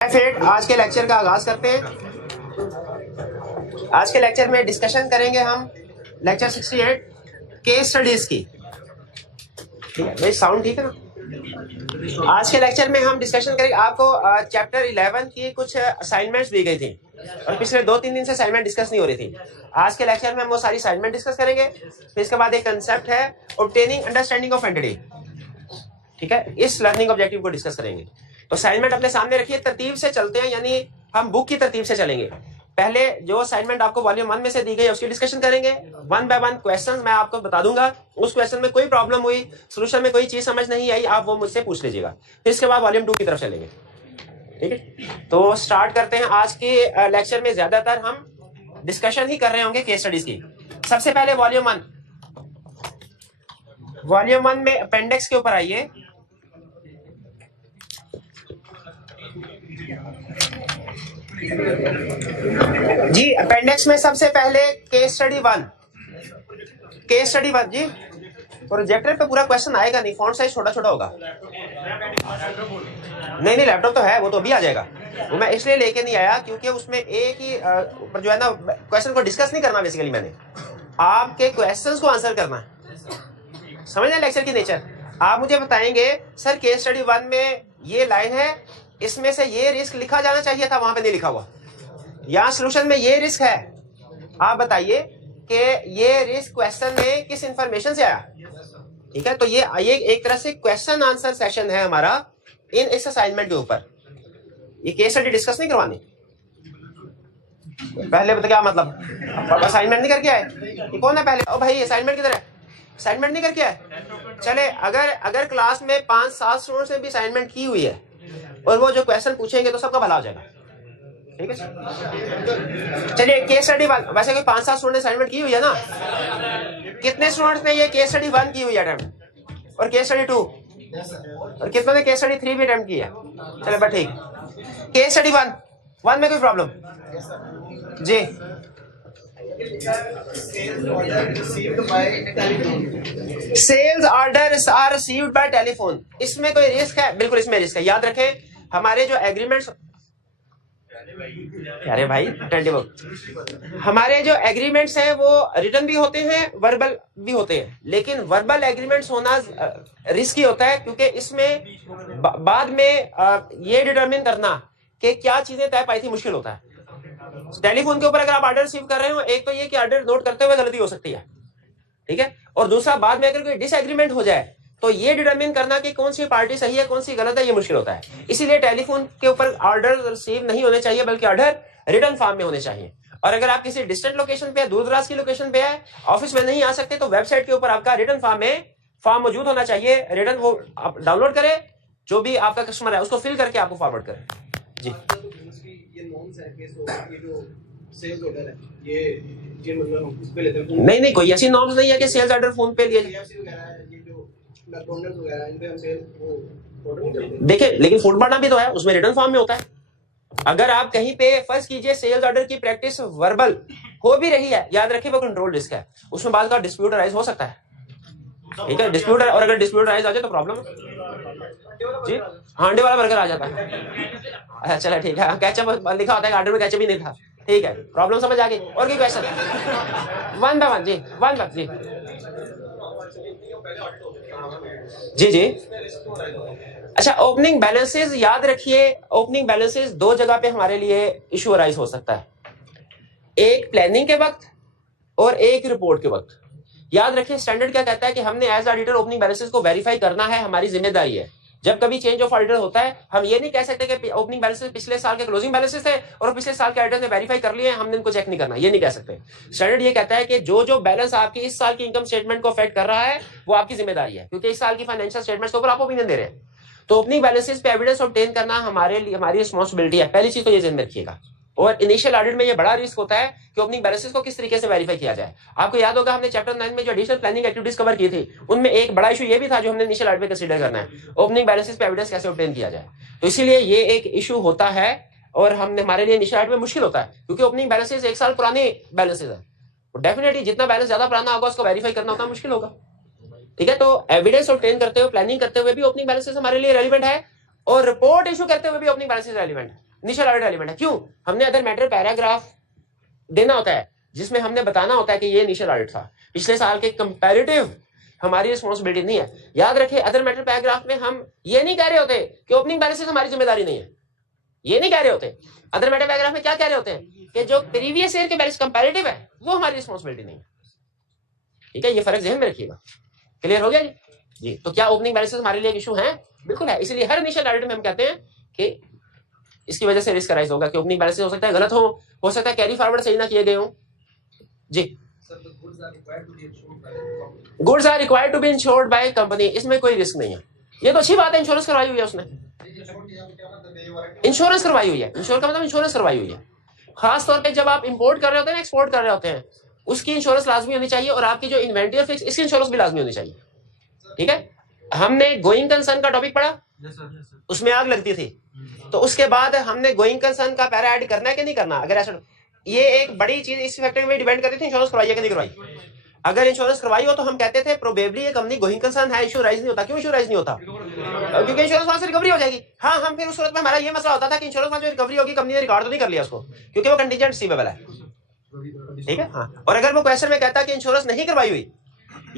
फिर आज के लेक्चर का आगाज करते हैं। आज के लेक्चर में डिस्कशन करेंगे हम लेक्चर 68 केस स्टडीज की। ठीक है भाई, साउंड ठीक है ना। आज के लेक्चर में हम डिस्कशन करेंगे, आपको चैप्टर 11 की कुछ असाइनमेंट्स दी गई थी और पिछले 2-3 दिन से असाइनमेंट डिस्कस नहीं हो रही थी। आज के लेक्चर में हम वो सारी असाइनमेंट डिस्कस करेंगे। फिर इसके बाद एक कंसेप्ट है ऑब्टेनिंग अंडरस्टैंडिंग ऑफ एंटिटी। ठीक है, इस लर्निंग ऑब्जेक्टिव को डिस्कस करेंगे। तो असाइनमेंट अपने सामने रखिए, तरतीब से चलते हैं, यानी हम बुक की तरतीब से चलेंगे। पहले जो असाइनमेंट आपको वॉल्यूम 1 में से दी गई है उसकी डिस्कशन करेंगे। 1 बाय 1 क्वेश्चंस मैं आपको बता दूंगा। उस क्वेश्चन में कोई प्रॉब्लम हुई, सोल्यूशन में कोई चीज समझ नहीं आई, आप वो मुझसे पूछ लीजिएगा। फिर इसके बाद वॉल्यूम 2 की तरफ चलेंगे। ठीक है, तो स्टार्ट करते हैं। आज के लेक्चर में ज्यादातर हम डिस्कशन ही कर रहे होंगे केस स्टडीज की। सबसे पहले वॉल्यूम 1 में अपेंडिक्स के ऊपर आइए। जी, अपेंडिक्स में सबसे पहले केस स्टडी 1 जी। प्रोजेक्टर पे पूरा क्वेश्चन आएगा नहीं, फॉन्ट साइज छोटा छोटा होगा। नहीं, लैपटॉप तो है, वो तो अभी आ जाएगा। वो मैं इसलिए लेके नहीं आया क्योंकि उसमें एक ही जो है ना, क्वेश्चन को डिस्कस नहीं करना। बेसिकली मैंने आपके क्वेश्चंस को आंसर करना है। समझ रहे लेक्चर की नेचर। आप मुझे बताएंगे सर केस स्टडी 1 में ये लाइन है, इसमें से ये रिस्क लिखा जाना चाहिए था, वहां पे नहीं लिखा हुआ। यहाँ सोल्यूशन में ये रिस्क है, आप बताइए कि ये रिस्क क्वेश्चन में किस इंफॉर्मेशन से आया। ठीक है, तो ये एक तरह से क्वेश्चन आंसर सेशन है हमारा इन इस असाइनमेंट के ऊपर। ये केस स्टडी डिस्कस नहीं करवानी। पहले बता क्या मतलब, असाइनमेंट नहीं करके आए? ये कौन है पहले? ओ भाई, असाइनमेंट किधर है? असाइनमेंट नहीं करके आए? चले, अगर क्लास में 5-7 स्टूडेंट्स ने भी असाइनमेंट की हुई है और वो जो क्वेश्चन पूछेंगे तो सबका भला हो जाएगा। ठीक है, चलिए केस स्टडी 1। वैसे कोई 5-7 स्टूडेंट ने असाइनमेंट की हुई है ना? कितने स्टूडेंट्स ने ये केस स्टडी 1 की हुई है अटेम्प्ट, और केस स्टडी 2, और कितनों ने केस स्टडी 3 भी अटेम्प्ट की है? चलो बट ठीक। केस स्टडी 1 में कोई प्रॉब्लम जी? Sales order are received by telephone, इसमें कोई रिस्क है? बिल्कुल इसमें रिस्क है। याद रखें, हमारे जो एग्रीमेंट्स, अरे भाई हमारे जो एग्रीमेंट्स हैं वो रिटन भी होते हैं, वर्बल भी होते हैं। लेकिन वर्बल एग्रीमेंट्स होना रिस्की होता है क्योंकि इसमें बाद में ये डिटरमिन करना कि क्या चीजें तय पाई थी मुश्किल होता है। टेलीफोन के ऊपर अगर आप ऑर्डर रिसीव कर रहे हो, एक तो ये कि ऑर्डर नोट करते हुए गलती हो सकती है, ठीक है, और दूसरा बाद में अगर कोई डिसएग्रीमेंट हो जाए तो ये डिटरमिन करना कि कौन सी पार्टी सही है कौन सी गलत है, ये मुश्किल होता है। इसीलिए टेलीफोन के ऊपर ऑर्डर रिसीव नहीं होने चाहिए, बल्कि ऑर्डर रिटर्न फॉर्म में होने चाहिए। और अगर आप किसी डिस्टेंट लोकेशन पे, दूर दराज की लोकेशन पे है, ऑफिस में नहीं आ सकते, तो वेबसाइट के ऊपर आपका रिटर्न फॉर्म मौजूद होना चाहिए। रिटर्न वो आप डाउनलोड करें, जो भी आपका कस्टमर है उसको फिल करके आपको फॉरवर्ड करें। जी, नहीं कोई ऐसी नॉर्म्स नहीं है कि सेल्स ऑर्डर फोन पे लिए। देखिए, लेकिन फूड पार्टनर भी तो है, उसमें रिटर्न फॉर्म में होता है। अगर आप कहीं पे फर्ज कीजिए सेल्स ऑर्डर की प्रैक्टिस वर्बल हो भी रही है, याद रखिए वो कंट्रोल रिस्क है, उसमें बाद का डिस्प्यूट राइज हो सकता है। ठीक है, डिस्प्यूट, और अगर डिस्प्यूट राइज आ जाए तो प्रॉब्लम जी, हांडे वाला बर्गर आ जाता है। अच्छा चला ठीक है, केचप लिखा होता है, ऑर्डर में केचप ही नहीं था। ठीक है, प्रॉब्लम समझ आ गई। और कोई क्वेश्चन? 1 बाय 1 जी, 1 बाय जी। अच्छा, ओपनिंग बैलेंसेस याद रखिए, ओपनिंग बैलेंसेस 2 जगह पे हमारे लिए इशू अराइज हो सकता है, एक प्लानिंग के वक्त और एक रिपोर्ट के वक्त। याद रखिए, स्टैंडर्ड क्या कहता है कि हमने एज ऑडिटर ओपनिंग बैलेंसेस को वेरीफाई करना है, हमारी जिम्मेदारी है। जब कभी चेंज ऑफ ऑडिटर होता है, हम ये नहीं कह सकते कि ओपनिंग बैलेंसेस पिछले साल के क्लोजिंग बैलेंसेस थे और पिछले साल के ऑडिटर ने वेरीफाई कर लिए, हमने इनको चेक नहीं करना, ये नहीं कह सकते। स्टैंडर्ड ये कहता है कि जो बैलेंस आपकी इस साल की इनकम स्टेटमेंट को अफेक्ट कर रहा है वो आपकी जिम्मेदारी है, क्योंकि इस साल की फाइनेंशियल स्टेटमेंट्स के ऊपर आप ओपिनियन दे रहे हैं। तो ओपनिंग बैलेंसेस पे एविडेंस ऑब्टेन करना हमारे लिए, हमारी रिस्पॉन्सिबिलिटी है। पहली चीज तो ये ध्यान में रखिएगा। और इनिशियल ऑडिट में ये बड़ा रिस्क होता है कि ओपनिंग बैलेंसेस को किस तरीके से वेरीफाई किया जाए। आपको याद होगा हमने चैप्टर 9 में जो एडिशनल प्लानिंग एक्टिविटीज कवर की थी, उनमें एक बड़ा इशू ये भी था जो हमने इनिशियल ऑडिट में कंसीडर करना है, ओपनिंग बैलेंसेस पे एविडेंस कैसे ऑब्टेन किया जाए। तो इसीलिए ये एक इशू होता है और हमने हमारे लिए इनिशियल ऑडिट में मुश्किल होता है, क्योंकि ओपनिंग बैलेंसेस 1 साल पुराने बैलेंसेस है। डेफिनेटली जितना बैलेंस ज्यादा पुराना होगा उसको वेरीफाई करना उतना मुश्किल होगा। ठीक है, तो एविडेंस ऑब्टेन करते हुए, प्लानिंग करते हुए भी ओपनिंग बैलेंसेस हमारे लिए रेलिवेंट है, और रिपोर्ट इशू करते हुए भी ओपनिंग बैलेंसेस रेलिवेंट है। इनिशियल ऑडिट एलिमेंट है। क्यों? हमने अदर मैटर पैराग्राफ देना होता है जिसमें हमने बताना होता है कि ये इनिशियल ऑडिट था, पिछले साल के कंपैरेटिव हमारी रिस्पॉन्सिबिलिटी नहीं है। याद रखें, अदर मैटर पैराग्राफ में हम ये नहीं कह रहे होते कि ओपनिंग बैलेंसेस हमारी जिम्मेदारी नहीं है, ये नहीं कह रहे होते। अदर मैटर पैराग्राफ में क्या कह रहे होते हैं कि जो प्रीवियस ईयर के बैलेंस कंपैरेटिव है वो हमारी रिस्पॉन्सिबिलिटी नहीं है। ठीक है, ये फर्क ध्यान में रखिएगा। क्लियर हो गया जी? तो क्या ओपनिंग बैलेंसेस हमारे लिए एक इशू है? बिल्कुल है। इसलिए हर इनिशियल ऑडिट में हम कहते हैं कि इसकी वजह से रिस्क राइज होगा कि ओपनिंग बैलेंसेस हो सकता है गलत हो सकता है कैरी फॉरवर्ड सही ना किए गए हो जी। Goods are required to be insured by company, इसमें कोई रिस्क नहीं है। ये तो अच्छी बात है, इंश्योरेंस करवाई हुई है उसने, इंश्योरेंस करवाई हुई है। इंश्योर का मतलब इंश्योरेंस करवाई हुई है। खास तौर पे जब आप इंपोर्ट कर रहे होते हैं, एक्सपोर्ट कर रहे होते हैं, उसकी इंश्योरेंस लाजमी होनी चाहिए और आपकी जो इन्वेंटरी और फिक्स इसकी इंश्योरेंस भी लाजमी होनी चाहिए। ठीक है, हमने गोइंग कंसर्न का टॉपिक पढ़ा, उसमें आग लगती थी, तो उसके बाद हमने गोइंग कंसर्न का पैरा ऐड करना है कि नहीं करना। अगर ऐसा, ये एक बड़ी चीज इस फैक्टर में डिपेंड करती थी इंश्योरेंस करवाई है कि नहीं करवाई। अगर इंश्योरेंस करवाई हो तो हम कहते थे प्रोबेबली ये कंपनी गोइंग कंसर्न है, इशू राइज नहीं होता। क्यों इशू राइज नहीं होता? क्योंकि इंश्योरेंस वहां से रिकवरी हो जाएगी। हाँ, हम फिर उस सूरत में हमारा ये मसला होता था कि इंश्योरेंस वहां जो रिकवरी होगी कंपनी ने रिकॉर्ड तो नहीं कर लिया उसको, क्योंकि वो कंटीजेंट रिसीवेबल है। ठीक है, हाँ। और अगर वो क्वेश्चन में कहता कि इंश्योरेंस नहीं करवाई हुई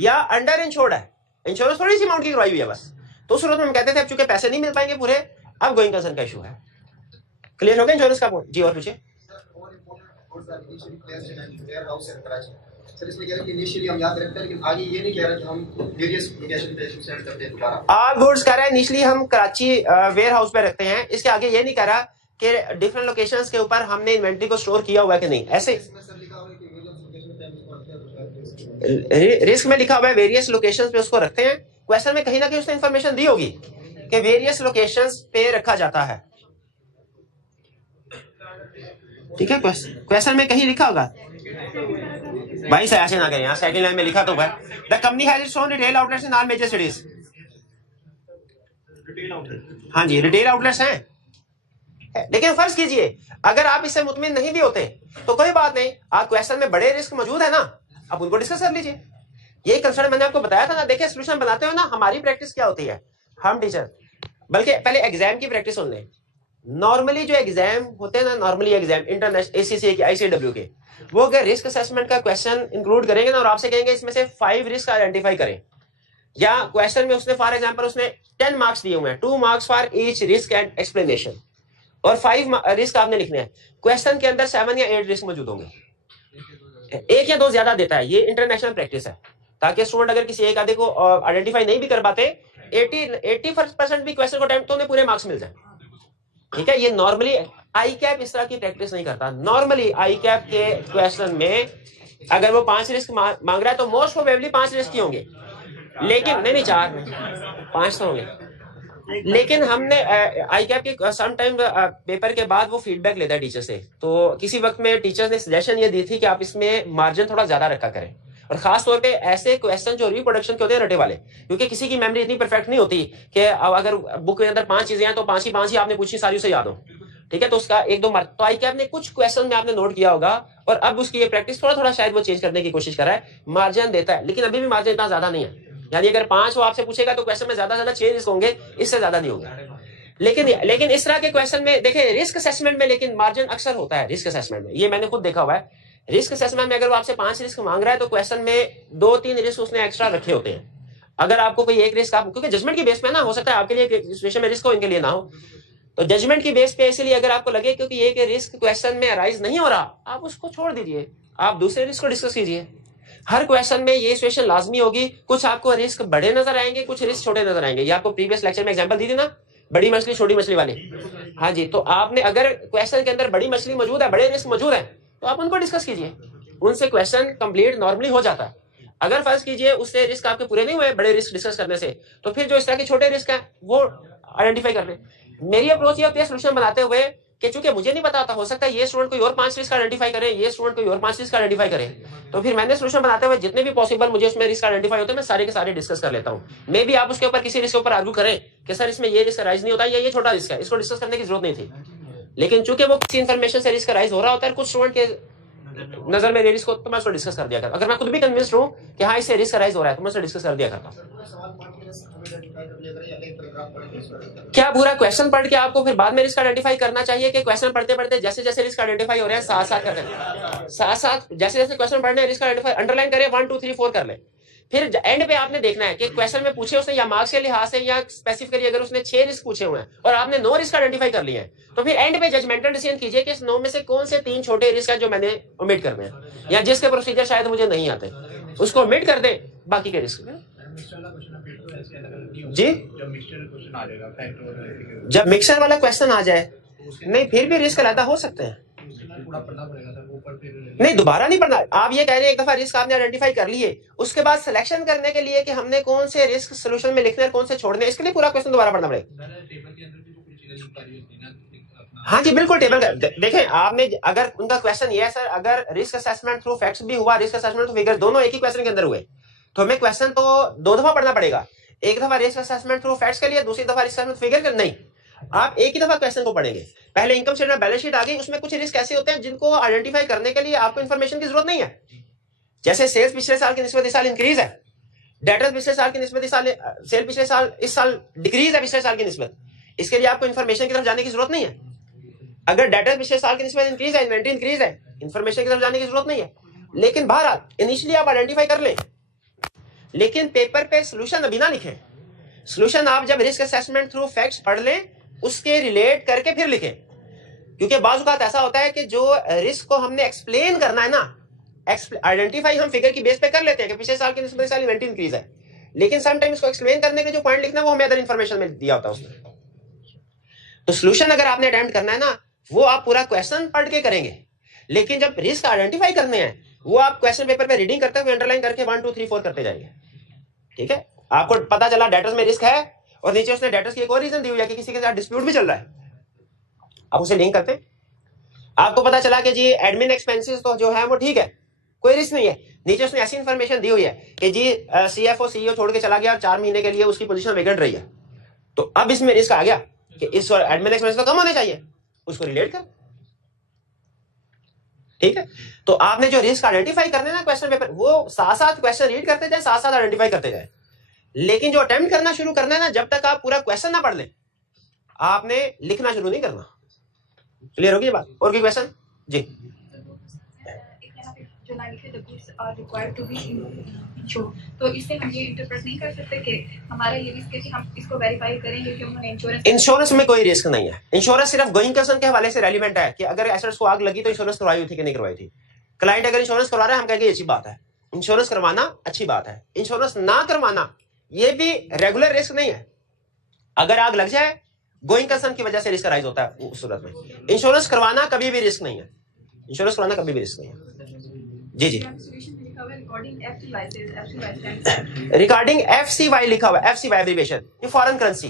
या अंडर इंश्योर्ड है, इंश्योरेंस थोड़ी सी अमाउंट की करवाई हुई है बस, तो उस सूरत में हम कहते थे अब चूंकि पैसे नहीं मिल पाएंगे पूरे, अब गोइंग कंसर्न का इशू है। क्लियर हो गया इंश्योरेंस का पॉइंट जी? और पूछिए। सर इसमें कह रहे हैं कि इनिशियली हम याद रखते हैं, लेकिन आगे ये नहीं कह रहा कि हम वेरियस लोकेशन पे सेंड करते हैं दोबारा। ऑल गुड्स कह रहा है इनिशियली हम कराची वेयर हाउस पे रखते हैं, इसके आगे ये नहीं कह रहा कि डिफरेंट लोकेशंस के ऊपर हमने इन्वेंटरी को स्टोर किया हुआ है कि नहीं। ऐसे रिस्क में लिखा हुआ है वेरियस लोकेशंस पे उसको रखते हैं। क्वेश्चन में कहीं ना कहीं उसने इंफॉर्मेशन दी होगी कि वेरियस लोकेशंस पे रखा जाता है। ठीक है, क्वेश्चन में कहीं लिखा होगा भाई, से ऐसे ना करें, यहाँ सेकंड लाइन में लिखा तो है the company has its own retail outlets in all major cities. हाँ जी, रिटेल आउटलेट्स हैं। लेकिन फर्ज कीजिए अगर आप इससे मुतमिन नहीं भी होते तो कोई बात नहीं, आप क्वेश्चन में बड़े रिस्क मौजूद है ना, आप उनको डिस्कस कर लीजिए। ये कंसर्न मैंने आपको बताया था ना। देखिए सोल्यूशन बनाते हो ना, हमारी प्रैक्टिस क्या होती है, हम टीचर बल्कि पहले एग्जाम की प्रैक्टिस सुन लें। नॉर्मली जो एग्जाम होते हैं ना, नॉर्मली एग्जाम इंटरनेशनल ACCA के ICW के, वो अगर रिस्क असेसमेंट का क्वेश्चन इंक्लूड करेंगे ना और आपसे कहेंगे इसमें से 5 रिस्क आइडेंटिफाई करें, या क्वेश्चन में उसने फॉर एग्जांपल उसने 10 मार्क्स दिए हुए हैं, 2 marks for each risk and explanation, और 5 रिस्क आपने लिखने हैं। क्वेश्चन के अंदर 7 या 8 रिस्क मौजूद होंगे, 1 या 2 ज्यादा देता है। ये इंटरनेशनल प्रैक्टिस है, ताकि स्टूडेंट अगर किसी एक आधे को आइडेंटिफाई नहीं भी कर पाते, 80% भी क्वेश्चन को अटेम्प्ट तो उन्हें पूरे मार्क्स मिल जाए। ठीक है, ये नॉर्मली ICAP इस तरह की प्रैक्टिस नहीं करता। नॉर्मली ICAP के क्वेश्चन में अगर वो 5 रिस्क मांग रहा है तो मोस्ट प्रोबेबली 5 रिस्क ही होंगे, लेकिन नहीं 4 5 तो होंगे। लेकिन हमने ICAP के सम टाइम पेपर के बाद वो फीडबैक लेता है टीचर से, तो किसी वक्त में टीचर ने सजेशन ये दी थी कि आप इसमें मार्जिन थोड़ा ज्यादा रखा करें, और खास तौर पे ऐसे क्वेश्चन जो रिप्रोडक्शन के होते हैं रटे वाले, क्योंकि किसी की मेमोरी इतनी परफेक्ट नहीं होती कि अगर बुक के अंदर 5 चीजें हैं तो 5 ही आपने पूछी, सारी उसे याद हो। ठीक है, तो उसका 1-2 मार्क तो ICAP ने कुछ क्वेश्चन में आपने नोट किया होगा, और अब उसकी ये प्रैक्टिस थोड़ा शायद वो चेंज करने की कोशिश कर रहा है, मार्जिन देता है, लेकिन अभी भी मार्जिन इतना ज्यादा नहीं है। यानी अगर 5 वो आपसे पूछेगा तो क्वेश्चन में ज्यादा से ज्यादा 6 रिस्क होंगे, इससे ज्यादा नहीं होंगे। लेकिन इस तरह के क्वेश्चन में देखिए रिस्क असेसमेंट में लेकिन मार्जिन अक्सर होता है। रिस्क असेसमेंट में ये मैंने खुद देखा हुआ है। रिस्क असेसमेंट में अगर वो आपसे 5 रिस्क मांग रहा है तो क्वेश्चन में 2-3 रिस्क उसने एक्स्ट्रा रखे होते हैं। अगर आपको कोई एक रिस्क आप, क्योंकि जजमेंट की बेस पे ना हो सकता है आपके लिए सिचुएशन में रिस्क हो, इनके लिए ना हो, तो जजमेंट की बेस पे इसलिए अगर आपको लगे क्योंकि एक रिस्क क्वेश्चन में अराइज नहीं हो रहा, आप उसको छोड़ दीजिए, आप दूसरे रिस्क को डिस्कस कीजिए। हर क्वेश्चन में ये सिचुएशन लाजमी होगी, कुछ आपको रिस्क बड़े नजर आएंगे, कुछ रिस्क छोटे नजर आएंगे। ये आपको प्रीवियस लेक्चर में एग्जांपल दी थी ना, बड़ी मछली छोटी मछली वाले। हाँ जी, तो आपने अगर क्वेश्चन के अंदर बड़ी मछली मौजूद है, बड़े रिस्क मौजूद है, तो आप उनको डिस्कस कीजिए, उनसे क्वेश्चन कंप्लीट नॉर्मली हो जाता है। अगर फर्ज कीजिए उससे रिस्क आपके पूरे नहीं हुए बड़े रिस्क डिस्कस करने से, तो फिर जो इस तरह के छोटे रिस्क हैं वो आइडेंटिफाई कर लें। मेरी अप्रोच ये होती है सोल्यूशन बनाते हुए कि चूंकि मुझे नहीं पता था, हो सकता है ये स्टूडेंट कोई और 5 रिस्क आइडेंटिफाई करे, ये स्टूडेंट कोई और 5 रिस्क आइडेंटिफाई करे, तो फिर मैंने सोल्यूशन बनाते हुए जितने भी पॉसिबल मुझे उसमें रिस्क आइडेंटिफाई होते हैं मैं सारे के सारे डिस्कस कर लेता हूँ। मे भी आप उसके ऊपर किसी रिस्क के ऊपर आर्ग्यू करें कि सर इसमें ये रिस्क राइज नहीं होता या ये छोटा रिस्क है, इसको डिस्कस करने की जरूरत नहीं थी, लेकिन चूंकि वो किसी इन्फॉर्मेशन से रिस्क राइज हो रहा होता है कुछ स्टूडेंट के नजर में रिस्क हो, तो मैं उसको डिस्कस कर दिया करता। अगर मैं खुद भी कन्विंस्ड हूँ कि हाँ इससे रिस्क राइज हो रहा है तो मैं उसको डिस्कस कर दिया करता हूँ। क्या पूरा क्वेश्चन पढ़ के आपको फिर बाद में रिस्क आइडेंटिफाई करना चाहिए कि क्वेश्चन पढ़ते पढ़ते जैसे जैसे रिस्क आइडेंटिफाई हो रहे हैं साथ साथ जैसे जैसे क्वेश्चन पढ़ने रिस्क आइडेंटिफाई अंडरलाइन करें 1 2 3 4 कर ले, फिर एंड पे आपने देखना है कि क्वेश्चन में पूछे उसने या मार्क्स के लिहाज से या स्पेसिफिकली अगर उसने 6 रिस्क पूछे हुए हैं और आपने 9 रिस्क आइडेंटिफाई कर लिए हैं, तो फिर एंड पे जजमेंटल डिसीजन कीजिए कि इस 9 में से कौन से 3 छोटे रिस्क हैं जो मैंने ओमिट करने हैं या जिसके प्रोसीजर शायद मुझे नहीं आते, उसको ओमिट कर दे, बाकी के रिस्क जी। जब मिक्सर वाला क्वेश्चन आ जाए नहीं फिर भी रिस्क अलग हो सकते हैं, नहीं दोबारा नहीं पढ़ना। आप ये कह रहे हैं एक दफा रिस्क आपने आइडेंटिफाई कर लिए, उसके बाद सिलेक्शन करने के लिए कि हमने कौन से रिस्क सोल्यूशन में लिखने हैं कौन से छोड़ने, इसके लिए पूरा क्वेश्चन दोबारा पढ़ना पड़ेगा। हाँ जी बिल्कुल, टेबल देखें आपने, अगर उनका क्वेश्चन ये है सर अगर रिस्क असेसमेंट थ्रू फैक्ट्स भी हुआ, रिस्क असेसमेंट थ्रू फिगर दोनों एक ही क्वेश्चन के अंदर हुए, तो हमें क्वेश्चन तो 2 दफा पढ़ना पड़ेगा, एक दफा रिस्क असेसमेंट थ्रू फैक्ट्स के लिए, दूसरी दफा रिस्क असेसमेंट फिगर के नहीं, आप एक ही दफा क्वेश्चन को पढ़ेंगे। पहले इनकम स्टेटमेंट बैलेंस शीट आ गई, उसमें कुछ रिस्क ऐसे होते हैं जिनको आइडेंटिफाई करने के लिए आपको इन्फॉर्मेशन की जरूरत नहीं है, जैसे सेल्स पिछले साल की निस्बत इस साल इंक्रीज है, डेटर्स पिछले साल की निस्बत इस साल, सेल पिछले साल इस साल डिक्रीज है पिछले साल की निस्बत, इसके लिए आपको इन्फॉर्मेशन की तरफ जाने की जरूरत नहीं है। अगर डेटर्स पिछले साल की निस्बत इंक्रीज है, इन्वेंटरी इंक्रीज है, इन्फॉर्मेशन की तरफ जाने की जरूरत नहीं है, लेकिन बहरहाल इनिशियली आप आइडेंटिफाई कर लें, लेकिन पेपर पे सोल्यूशन अभी ना लिखें। सोल्यूशन आप जब रिस्क असेसमेंट थ्रू फैक्ट्स पढ़ लें उसके रिलेट करके फिर लिखें, क्योंकि बाज़ औक़ात ऐसा होता है कि जो रिस्क को हमने एक्सप्लेन करना है ना, आइडेंटिफाई हम फिगर की बेस पे कर लेते हैं कि पिछले साल की निस्बत इस साल इन्वेंटरी इंक्रीज है, लेकिन समटाइम इसको एक्सप्लेन करने के जो पॉइंट लिखना है वो हमें अदर इन्फॉर्मेशन में दिया होता है उसमें। तो सोल्यूशन अगर आपने अटेम्प्ट करना है ना वो आप पूरा क्वेश्चन पढ़ के करेंगे, लेकिन जब रिस्क आइडेंटिफाई करने हैं वो आप क्वेश्चन पेपर पे रीडिंग करते हुए अंडरलाइन करके 1 2 3 4 करते जाएंगे। ठीक है, आपको पता चला डेटर्स में रिस्क है और नीचे उसने डेटर्स की एक और रीजन दी हुई है कि किसी के साथ डिस्प्यूट भी चल रहा है, आप उसे लिंक करते हैं। आपको पता चला कि जी एडमिन एक्सपेंसेस तो जो है वो ठीक है, कोई रिस्क नहीं है, नीचे उसने ऐसी इंफॉर्मेशन दी हुई है कि जी सीएफओ सीईओ छोड़ के चला गया और 4 महीने के लिए उसकी पोजीशन वेकेंट रही है, तो अब इसमें रिस्क आ गया कि इस एडमिन एक्सपेंस तो कम होने चाहिए, उसको रिलेट कर। ठीक है, तो आपने जो रिस्क आइडेंटिफाई करने ना क्वेश्चन पेपर, वो साथ साथ क्वेश्चन रीड करते जाए, साथ साथ आइडेंटिफाई करते जाए, लेकिन जो अटेम्प्ट करना शुरू करना है ना, जब तक आप पूरा क्वेश्चन ना पढ़ लें आपने लिखना शुरू नहीं करना। क्लियर होगी ये बात? और कोई क्वेश्चन? जी जो लाइन लिखे the goods are required to be insured, तो इससे हम ये इंटरप्रेट नहीं कर सकते कि हमारा ये रिस्क है कि हम इसको वेरीफाई करेंगे कि उन्होंने इंश्योरेंस में कोई रिस्क नहीं है। इंश्योरेंस सिर्फ गोइंग कंसर्न के हवाले से रेलिवेंट है कि अगर एसेट्स को आग लगी तो इंश्योरेंस करवाई हुई थी कि नहीं करवाई थी। क्लाइंट अगर इंश्योरेंस करवा रहा है हम कहेंगे अच्छी बात है, इंश्योरेंस करवाना अच्छी बात है। इंश्योरेंस ना करवाना ये भी रेगुलर रिस्क नहीं है, अगर आग लग जाए गोइंग कंसर्न की वजह से रिस्क राइज होता है उस सूरत में। इंश्योरेंस करवाना कभी भी रिस्क नहीं है, इंश्योरेंस करवाना कभी भी रिस्क नहीं है। जी जी, रिगार्डिंग FCY लिखा हुआ है, FCY एब्रिविएशन, ये फॉरेन करेंसी,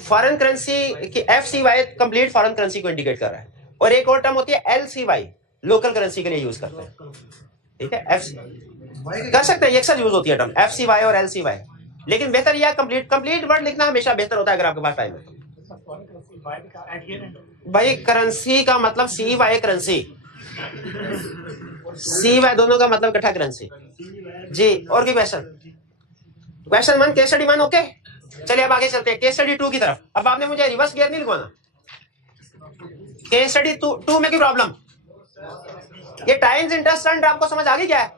फॉरेन करेंसी की FCY कंप्लीट फॉरेन करेंसी को इंडिकेट कर रहा है, और एक और टर्म होती है LCY, लोकल करेंसी के लिए यूज करते हैं। ठीक है, कर सकते हैं, ये अक्सर यूज होती है टर्म FCY और LCY, लेकिन बेहतर यह कंप्लीट वर्ड लिखना हमेशा बेहतर होता है अगर आपके पास टाइम है। भाई करेंसी का मतलब CY करेंसी, CY दोनों का मतलब इकट्ठा करेंसी। जी, और कोई क्वेश्चन? क्वेश्चन 1 केस स्टडी 1 ओके, चलिए अब आगे चलते हैं केस स्टडी 2 की तरफ। अब आपने मुझे रिवर्स गियर नहीं लिखवाना, केस स्टडी 2 में की प्रॉब्लम, ये टाइम्स इंटरेस्ट रन आपको समझ आ गई क्या है?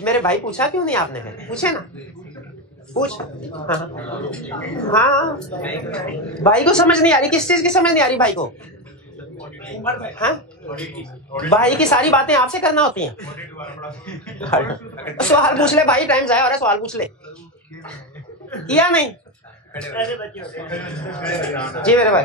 मेरे भाई पूछा क्यों नहीं आपने? पूछे ना, पूछ। हाँ भाई को समझ नहीं आ रही, किस चीज की समझ नहीं आ रही भाई को? हाँ, भाई की सारी बातें आपसे करना होती हैं। सवाल पूछ ले भाई, टाइम जाया हो रहा है, सवाल पूछ ले। या नहीं? जी मेरे भाई,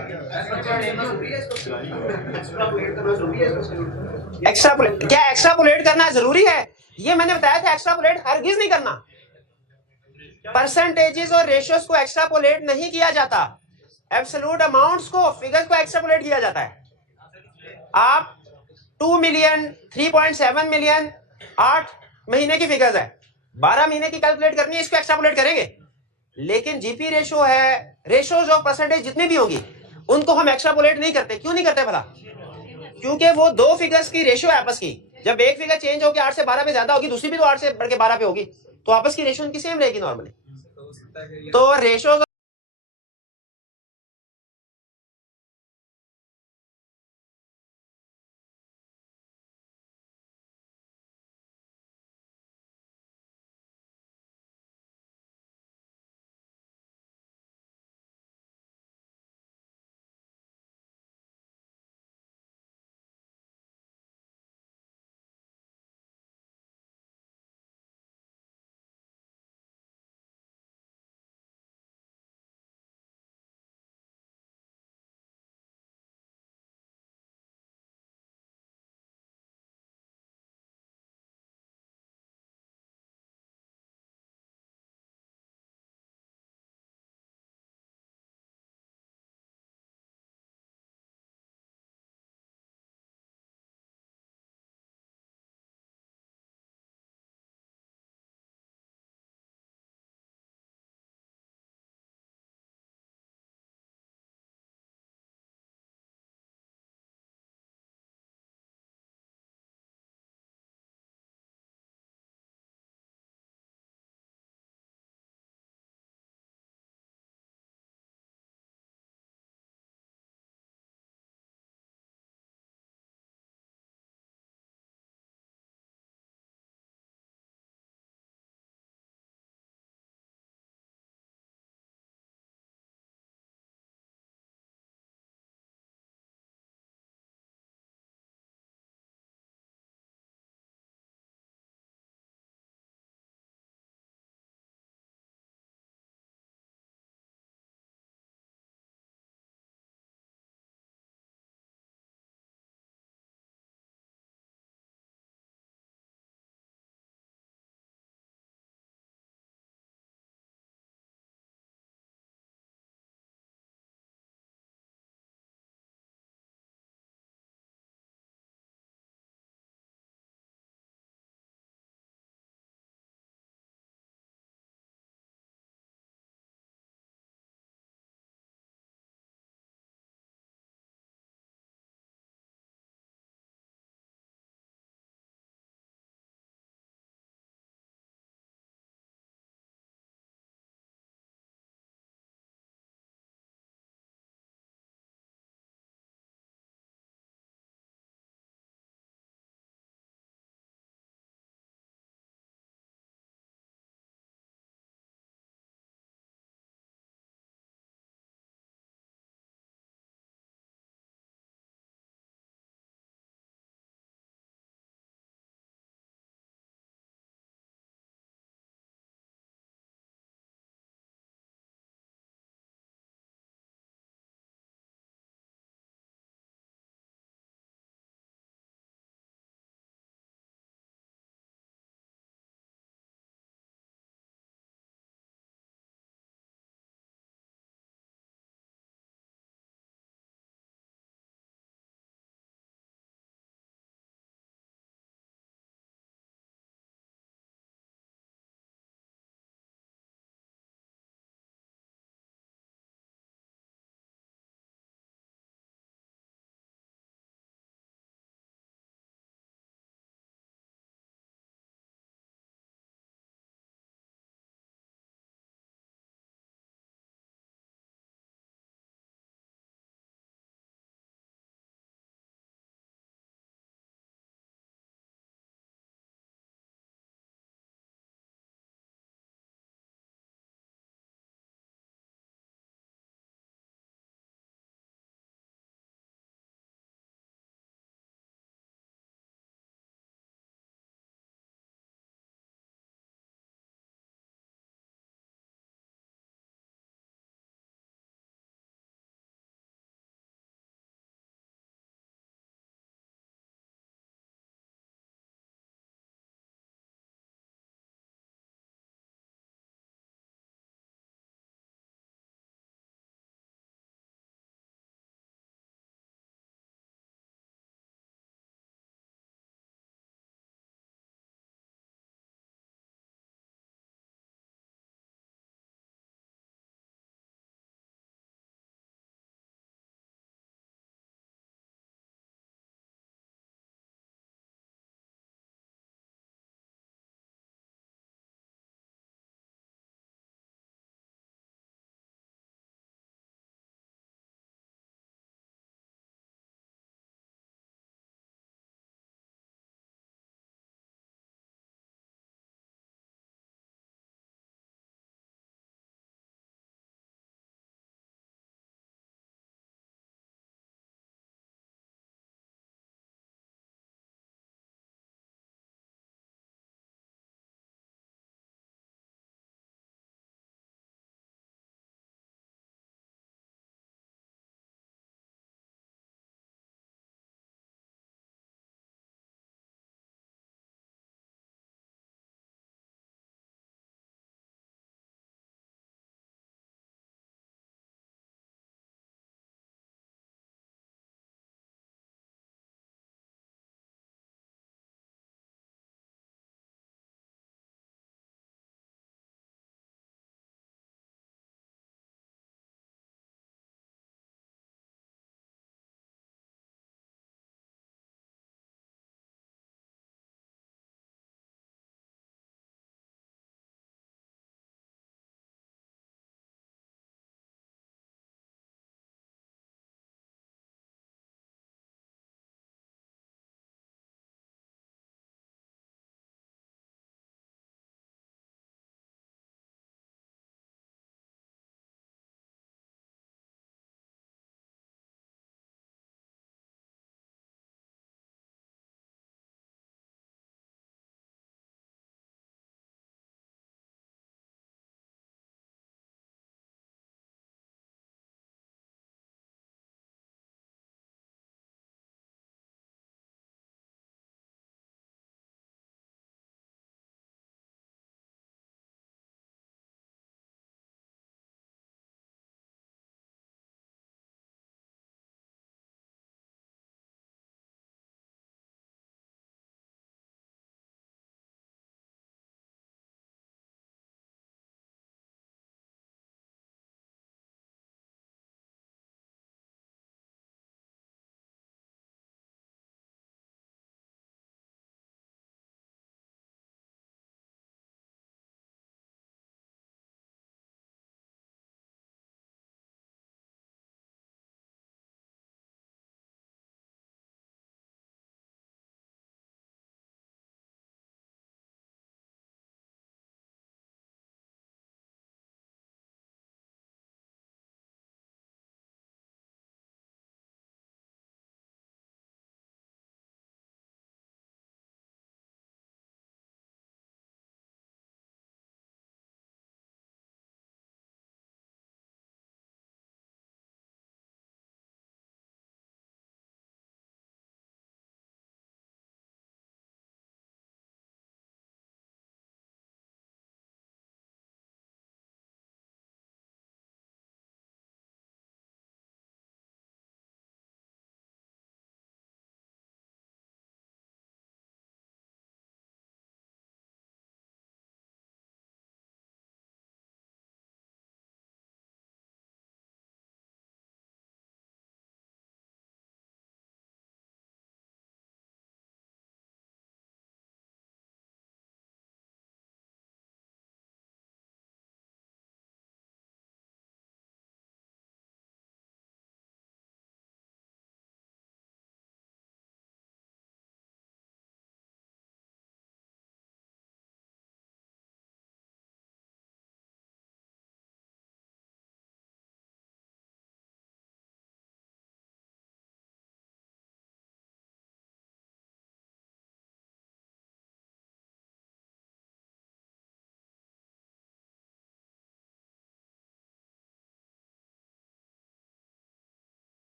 एक्स्ट्रापोलेट, क्या एक्स्ट्रापोलेट करना जरूरी है? ये मैंने बताया था, एक्स्ट्रापोलेट हरगिज नहीं करना। परसेंटेजेस और रेशियोज को एक्स्ट्रापोलेट नहीं किया जाता, एब्सोल्यूट अमाउंट्स को, फिगर्स को एक्स्ट्रापोलेट किया जाता है। आप 2 मिलियन, 3.7 मिलियन 8 महीने की फिगर्स है, 12 महीने की कैलकुलेट करनी है, इसको एक्स्ट्रापोलेट करेंगे। लेकिन जीपी रेशो है, रेशोज ऑफ परसेंटेज जितनी भी होगी उनको हम एक्स्ट्रापोलेट नहीं करते। क्यों नहीं करते भला? क्योंकि वो 2 फिगर्स की रेशो है आपस की, जब एक फिगर चेंज होगी 8 से 12 पे ज्यादा होगी, दूसरी भी तो 8 से बढ़ के 12 पे होगी, तो आपस की रेशो उनकी सेम रहेगी नॉर्मली। तो रेशोज